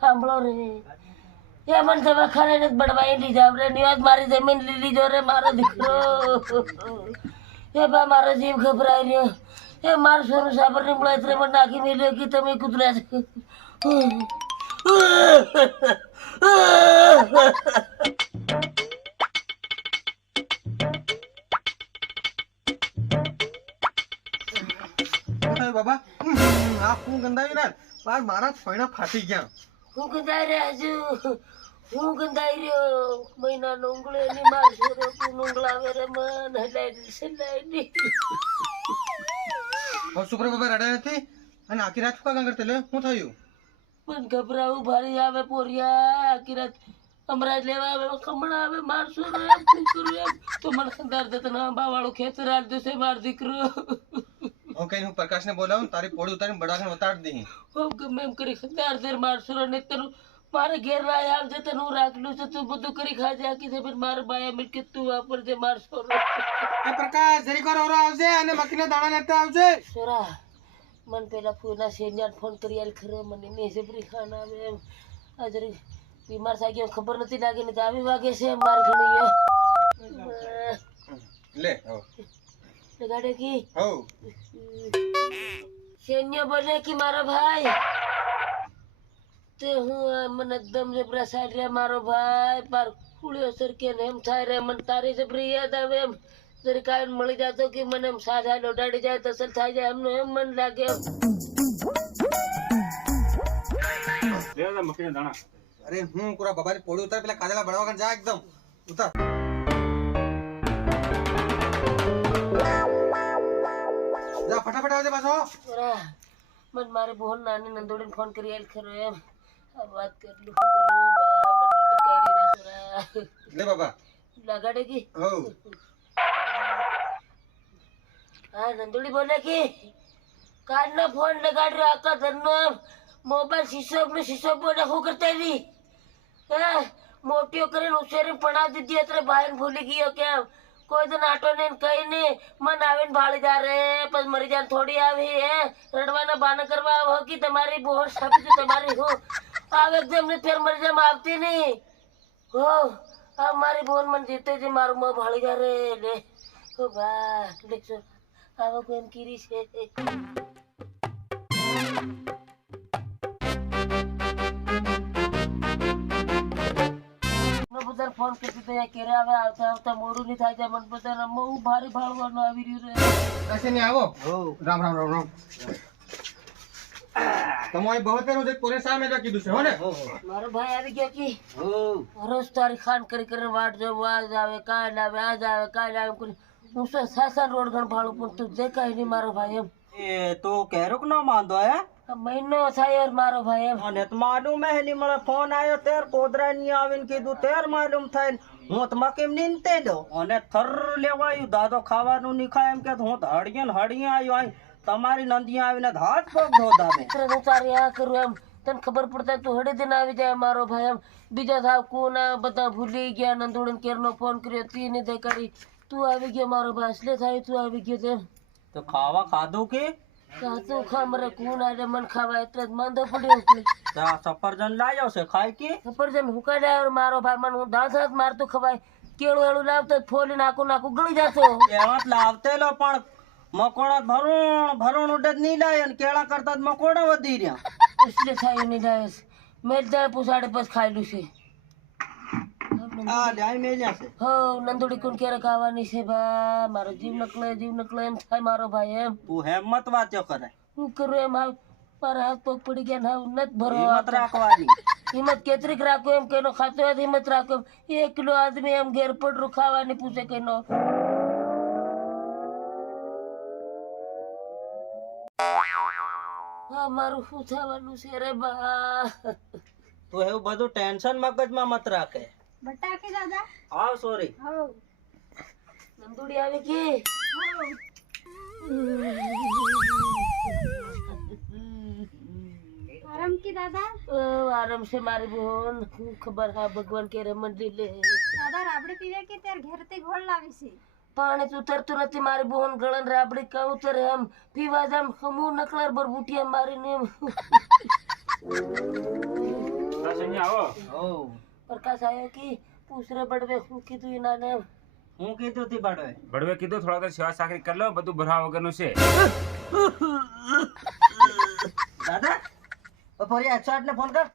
સાંભળો રે એ મને તમે ખરે ને બળવાઈ લીધા રે નિવાજ મારી જમીન લીલી જો રે મારો દીકરો એ બા મારો જીવ ઘબરાઈ રહ્યો એ મારો સોનું સાબર ની મળે એટલે મને નાખી મેલ્યો કે તમે કૂતરા છો બાબા આ હું ગંધાવી ના બાર મારા ફોઈના ફાટી ગયા હું ગંધાઈ રહ્યા છું હું ગંધાઈ રહ્યો મહિના નોંગળે ની માર છોરો તું નોંગળાવે રે મન હલાઈ સુપ્ર બાબા રડ્યા નથી અને આખી રાત શું કરતે લે શું થયું પણ ગભરાવું ભારી આવે પોરિયા આખી રાત અમરાજ લેવા આવે ખમણા આવે મારશો રે શું કરું એમ તો મને સંદાર દેતો ના બાવાળો ખેતર આજ દિવસે માર દીકરો ઓકે હું પ્રકાશ ને બોલાવું તારી પોડી ઉતારીને બડાને ઉતાર દઈ હું ગમે એમ કરી સંદાર દેર મારશો ને તને મારે ઘેર ના આવજે તને હું રાખલું છે તું બધું કરી ખાજે આખી છે પણ મારે બાયા મિલકે તું વાપરજે મારશો પ્રકાશ જરી કો ઓરો આવજે અને મકીના દાણા લેતા આવજે સોરા મન પેલા ફૂના સેન્યાર ફોન કરી આલ ખરે મને ને જબરી ખાન આવે એમ આજરી બીમાર થઈ ગયો ખબર નથી લાગી ને આવી વાગે છે માર ઘણી લે હો લગાડે કી હો સેન્ય બોલે કે મારા ભાઈ તે હું મને દમ જબરા સાઈડ રે મારો ભાઈ પાર કુળ્યો સરકે ને એમ થાય રે મને તારી જબરી યાદ આવે એમ જરી કાયમ મળી જાતો કે મને એમ સાજા લોડાડી જાય તો અસર થાય જાય એમનું એમ મન લાગે અરે હું પૂરા બાબાની પોડી ઉતાર પેલા કાજલા બળવા કર જા એકદમ ઉતાર જા ફટાફટ આવજે પાછો ઓરા મન મારે બોન નાની નંદોડીને ફોન કરી આલ ખરો એમ આ વાત કરલું કરું બા મને ટકારી રે સોરા લે બાબા લગાડે કી હો હા નંદોડી બોલે કે કાઢનો ફોન લગાડ રહ્યો આખા ધરનો મોબાઈલ શીશો બોલે શું કરતા એવી મોટીઓ કરીને ઉછેરીને પણાવ દીધી એટલે ભાઈને ભૂલી ગયો કેમ કોઈ તો નાટો ને કઈ નહીં મન આવીને ભાળી જા રે પછી મરી જાય થોડી આવી હે રડવાના બાના કરવા આવો કે તમારી બોહર સાપી તમારી હો આવે એકદમ ને ફેર મરી જાય આવતી નહીં હો આ મારી બોન મને જીતે છે મારું મોં ભાળી જા રે લે હો બા લેજો આવો કોઈ એમ કીરી છે ફોન કરતી તો કેરે આવે આવતા મોડું નહીં થાય મને બધા હું ભારી ભાળવાનું આવી રહ્યું રે કશે નહીં આવો રામ રામ રામ રામ તમારી બહુતેરું જે કોરે સામે જો કીધું છે હો ને મારો ભાઈ આવી ગયો કે રોજ તારી ખાન કરી કરીને વાટ જો આજ આવે કાલ આવે આજ આવે કાલ આવે હું તો સાસા રોડ ગણ ભાળું પણ તું દેખાય નહીં મારો ભાઈ એમ એ તો કેરો કે ના માંદો હે મહિનો થાય યાર મારો ભાઈ એમ અને માલુમ હે ની મને ફોન આવ્યો તેર કોદરા ની આવીને કીધું તેર માલુમ થાય હું તમા કેમ નીંતે દો અને થર લેવાયું દાદો ખાવાનું ની ખાય એમ કે હું હળીએ આવ્યો અહીં તમારી નંદિયા આવીને હાથ પગ ધોદામે હું તારી આ કરું એમ તને ખબર પડતા તું હળી દિન આવી જાય મારો ભાઈ એમ બીજા થાવ કોના બધા ભૂલી ગયા નંદોડીને કેરનો ફોન કર્યો તી નહીં તે કરી તું આવી ગયો મારો ભાઈ એટલે થાય તું આવી ગયો તેમ તો ખાવા ખાધું કે તું ખા મરે કોણ આલે મન ખાવા એટલે જ માંદો પડ્યો એટલે સફરજન લાવ્યો છે ખાય કે સફરજન હું કાઢે મારો ભાઈ મને હું દાંત મારતું ખવાય કેળું એળું લાવતો ફોલી નાખું ગળી જતો એવા જ લાવતેલો પણ મકોડા ભરણ ઉડે જ નહીં લાય ને કેળા કરતા મકોડા વધી રહ્યા એટલે થાય નહીં લાવે મેં જ પૂછાડે બસ ખાયેલું છે હો નંદુડી કોણ ક્યારે ખાવાની છે બા મારો જીવ નકલે એમ થાય મારો ભાઈ એમ તું હેમત વાંચ્યો કરે હું કરું એમ હાવ મારા હાથ પગ પડી ગયા હાવ નથી ભરો હિંમત રાખવાની હિંમત કેતરીક રાખો એમ કઈનો ખાતો હોય હિંમત રાખો એમ 1 કિલો આદમી એમ ઘેર પડરું ખાવાની પૂછે કઈનો હા મારું શું થવાનું છે રે બા તું એવું બધું ટેન્શન મગજમાં મત રાખે બટાકે દાદા હા સોરી નંદુડી આવી કે અરે આરામ કી દાદા આરામ છે મારી બોન ખબર હા ભગવાન કે રમણ લે દાદા રાબડી પીવે કે તેર ઘેરથી ઘોળ લાવી છે પાણી તો ઉતરતું નથી મારી બોન ગળન રાબડી કા ઉતરે એમ પીવા જામ ખમુ નકલર બર બુટિયા મારીને એમ પ્રકાશ આયો કે પૂછરે બડવે શું કીધું એના ને હું કીધું તી બડવે બળવે કીધું થોડા તો સેવા સાકરી કરી લો બધું ભરવા વગરનું છે દાદા ફરી 108 ને ફોન કર